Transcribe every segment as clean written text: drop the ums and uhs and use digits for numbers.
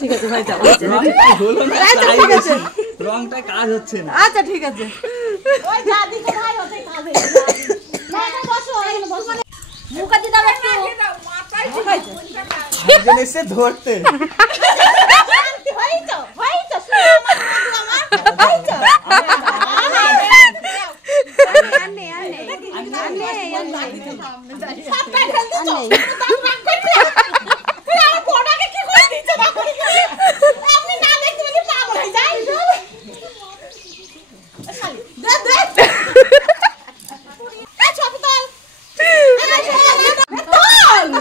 ঠিক আছে ভাই যাও রংটা কাজ হচ্ছে না। আচ্ছা ঠিক আছে ধরতে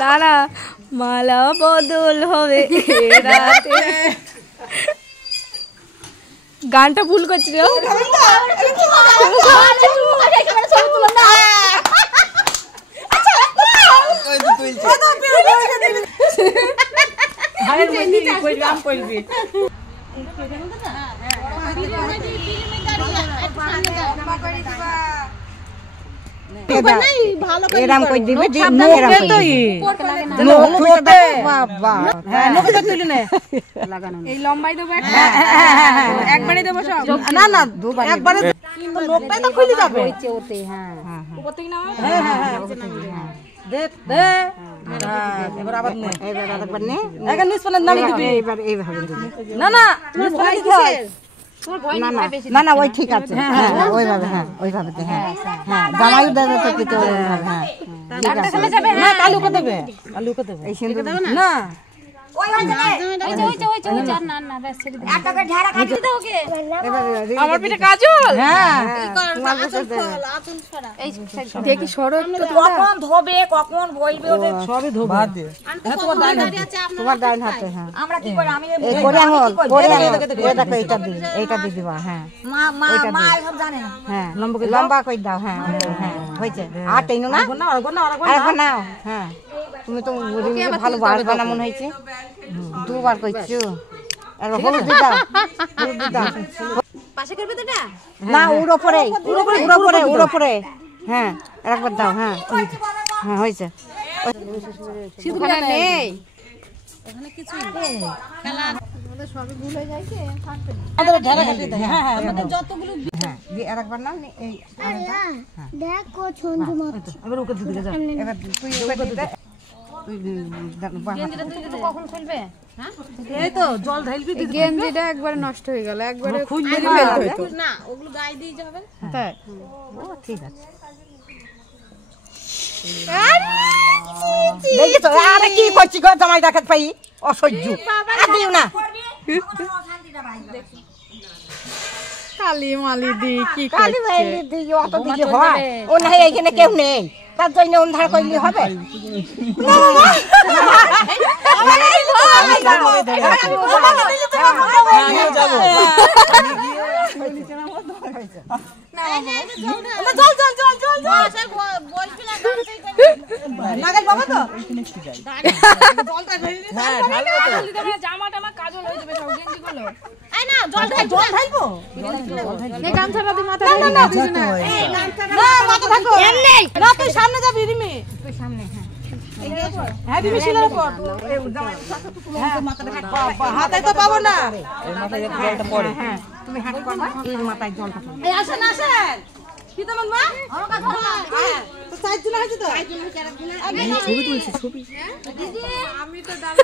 না না মালা বদল হবে রাতে গানটা ভুল করছি রে এরাম কই দিবে এই লম্বাই দেবো একবারে দেবো সব না না দুবার একবারে লোকটাই তো খুলে যাবে উপর থেকে নাও দেখ দে এবার আবার নে এবার আরেকবার নে এখন নিষ্পন্নের নাম দিবি এবার এইভাবে দিবি না না নিষ্পন্ন দিছিস না না ওই ঠিক আছে হ্যাঁ ওইভাবে হ্যাঁ ওইভাবে দে হ্যাঁ হ্যাঁ জামাই দেবে তো কিছু ওইভাবে হ্যাঁ ঠিক আছে না কালুকে দেবে এই সিঁদুর দেবে না ওই না না ব্যাস ছেড়ে দে একটা করে ঝাড়া কাটি দাও ওকে আমার পিঠে কাজল হ্যাঁ তোমার কাছে আচল ছড়া এই দেখি সরো একটু কখন ধোবে কখন বইবে ওটা সবই ধোবে বাদ দে তোমার ডাইন হাতে হ্যাঁ আমরা কি করে আমি এই করে হল করে এটা কই এটা দি দিবা হ্যাঁ মা সব জানে না হ্যাঁ লম্বা কই দাও হ্যাঁ হ্যাঁ হইছে আর টাইনো না আরেকবার নাও হ্যাঁ তুমি তো ভালো বার বানা মনে হইছে দুবার কইছো আর হলুদ দি দাও পাশে করবে তো এটা না ওর উপরে হ্যাঁ আরেকবার দাও হ্যাঁ হ্যাঁ হইছে সিধুখানা নেই এখানে কিছু নেই খেলা আমাদের সবই ভুল হয়ে যায় কি থাকতে আমাদের ঢালা কাটি দেয় হ্যাঁ হ্যাঁ আমাদের যতগুলো হ্যাঁ দিয়ে আরেকবার নাও এই আরেকটা হ্যাঁ দেখো ছন্দু মাছ এবার ওকে দিতে যাও এবার তুই ওকে দিতে কখন খুলবে হ্যাঁ এই তো জল ঢালবি গেঞ্জিটা একবারে নষ্ট হয়ে গেল একবারে খুলে ফেলতে হতো না ওগুলো গায়ে দিয়ে যাবে তাই ও ঠিক আছে দেখি তো আরে কি করছি গো জামাই দেখাত পাই অসহ্য আর দিও না কালি মালি দি কি করছে কালি মালি দি অত দিলে হয় ও নাই এখানে কেউ নেই তার জন্য অন্ধার কইলে হবে জামাটা আমার কাজল হয়ে যাবে সব গেঞ্জি গুলো সামনে যাবি রিমি সামনে হ্যাঁ রিমি শিলার উপর হাতে তো পাবো না হ্যাঁ তুমি হাত করবা এই মাথায় জলটা এই আসেন আসেন কি তোমার মা তো চার জন আছে তো আমি ছবি তুলছি ছবি দিদি আমি তো দাদা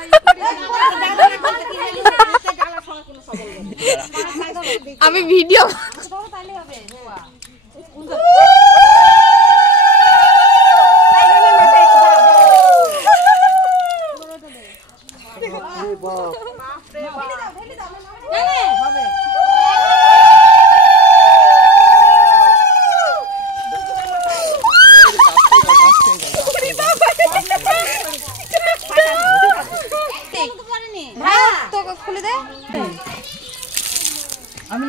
আমি ভিডিও খুলে দে আমি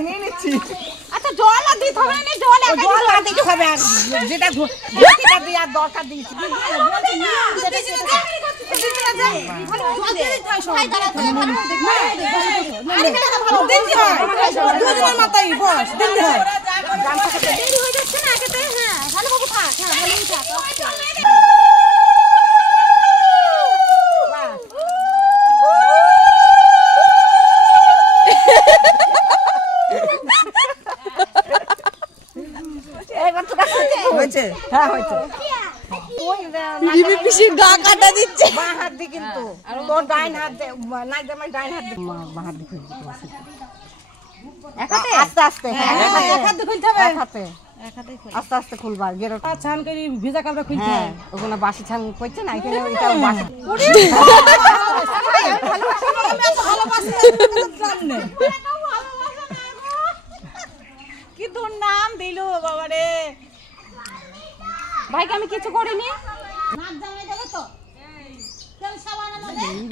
নিয়ে নিচ্ছি আচ্ছা জল আর দিতে হবে না জল আর দিতে হবে আর যেটা যেটা দেওয়ার দরকার দিয়েছি রিমি পিসি গা কাটা দিচ্ছে বাঁ হাত দিয়ে কিন্তু তোর ডাইন হাত দে না জামাই ডাইন হাত দে বাঁ হাত দিয়ে খুলতে একাতে আস্তে আস্তে এক হাত দিয়ে খুলতে হবে এক হাতে আস্তে আস্তে খুলবা গেরো ছান করে ভিজা কাপড় খুলতে হয় ওখানে বাসি ছান করছে না এখানে এটাও বাসি ভালোবাসি জাননে কি তোর নাম দিলো বাবা রে ভাইকে আমি কিছু করিনি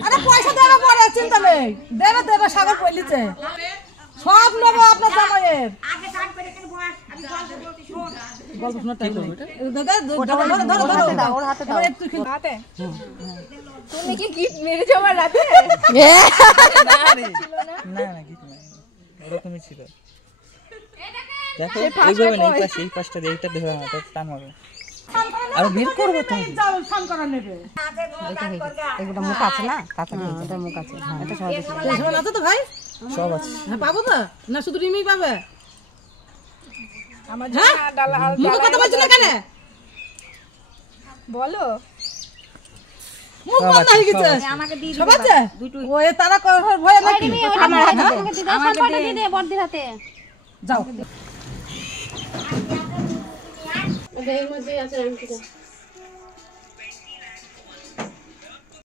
আরে পয়সা দেবে পরে চিন্তা নেই দেবে দেবে সাগর পড়লিছে সব নেবো আপনার জামাইয়ের আগে টান করে কেন বস আমি গল্প শোনা টাইম দাদা ধরো দাও ওর হাতে দাও একটু হাতে তুমি কি গিফট মেরে যাওয়ার রাতে না না কিছু না এরকমই ছিল দেখো এইভাবে নেই এই পাশটা দিয়ে এটা দেখো না এটা টান মারবে আর বের করব তো যাও ফান করা নেবে এগুলো মুখ আছে না কাঁচা এটা মুখ আছে হ্যাঁ এটা সব আছে সব আছে তো ভাই সব আছে হ্যাঁ পাবো তো না শুধু রিমি পাবে আমার জন্য ডালা মুখ কথা বলছ না কেন বলো মুখ বন্ধ হয়ে গেছে আমাকে দিয়ে দিবা সব আছে ওই তারা ভয় নাকি আমার হাতে আমাকে দিয়ে দে বড়দির হাতে যাও এর মধ্যে আছে